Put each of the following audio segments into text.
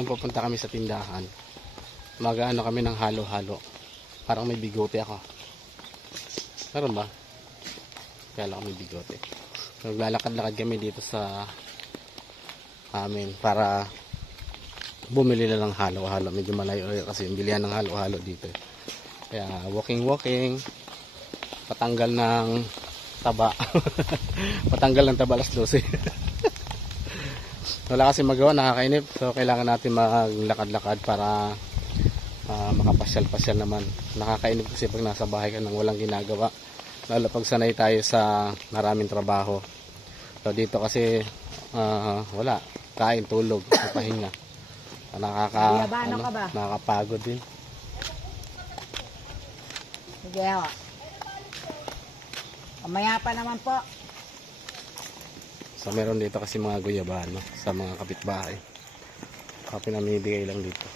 yung pupunta kami sa tindahan. Mag-ano kami ng halo-halo. Parang may bigote ako. Meron ba? Kaya lang may bigote. Naglalakad-lakad kami dito sa amin para bumili na ng halo-halo. Medyo malayo kasi yung bilihan ng halo-halo dito. Kaya walking. Patanggal ng taba. Patanggal ng taba alas 12. Wala kasi magawa, nakakainip. So kailangan natin maglakad-lakad para makapasyal-pasyal naman. Nakakainip kasi pag nasa bahay ka nang walang ginagawa. Lalo pag sanay tayo sa maraming trabaho. So dito kasi wala, kain, tulog, pahinga. Nakakapagod din. Sige ho. Mamaya pa naman po. So meron dito kasi mga guyabano sa mga kapitbahay. Pinamibigay lang dito.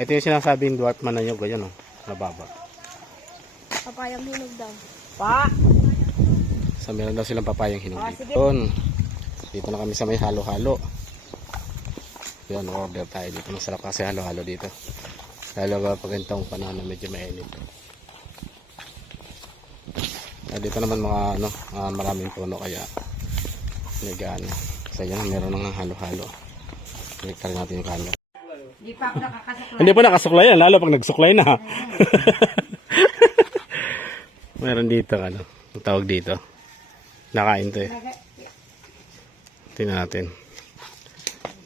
Ito yung sinasabing dwarf man na nyo, ganyan o, nababa. Papayang hinog daw. Pa! So meron daw silang papayang hinog dito. Sige. Dito na kami sa may halo-halo. Yan, order tayo dito. Masarap kasi halo-halo dito. Lalo ba pag ganitong panahon na medyo mainit. Dito naman mga maraming puno kaya nagano. So yan, meron ng halo-halo. Direktar natin yung camera. Hindi pa ako nakakasuklay. Hindi pa nakasuklay yan, lalo pag nagsuklay na. Meron dito ang tawag dito. Nakain to eh. Tingnan natin.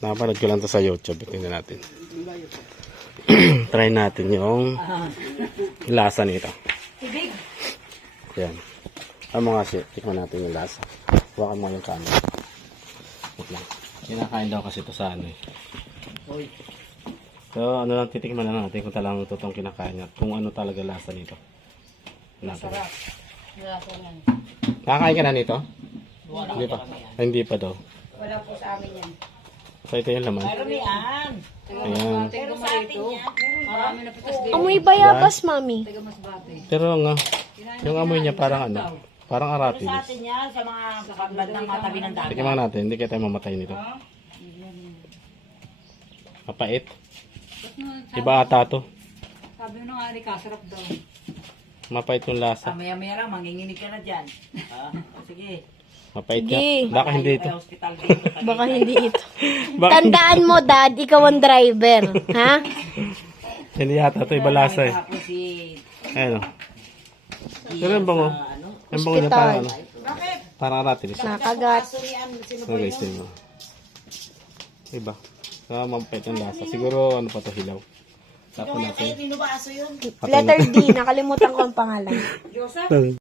Napanood ko lang to sa YouTube. Tingnan natin. Try natin yung lasa nito. Tibig. Yan. Ang mga shit, tikman natin yung lasa. Huwakan mo yung camera. Wait lang. Kinakain daw kasi ito sa ano eh. So ano lang, titikman na natin kung talagang totoong kinakain niya. Kung ano talaga lasa nito. Masarap. Lasa yan. Nakakain ka na nito? Hindi pa. Ay, hindi pa daw. Wala po sa amin yan. So ito yung laman. Meron yan. Ayan. Pero sa atin yan. Marami na pitas dito. Amoy bayabas, mami. Taga Masbate. Pero nga, yung amoy niya parang parang Sa aratilis. atin yan, sa mga bandang matabi ng dagat. Tikman natin, hindi kaya tayo mamatay nito. Mapait. Iba ata to. Sabi mo nga, kasarap daw. Mapait yung lasa. Maya-maya lang, manginginig ka na dyan. Sige. Mapait Sige. niya. Baka hindi ito. Hospital dito. Baka hindi ito. Baka Tandaan mo, Dad, ikaw ang driver. Ha? hindi yata ito. Iba lasa eh. Tapos si... Ayan o. Pero yung bango. Yung bango niya parang ano. Parang aratilis. Nakagat. So guys, yun mo. Iba. Mapait yung lasa. Siguro ano pa to, hilaw. Tapos natin. Ay, pinubaso yun. Letter D. Nakalimutan ko ang pangalan. Joseph?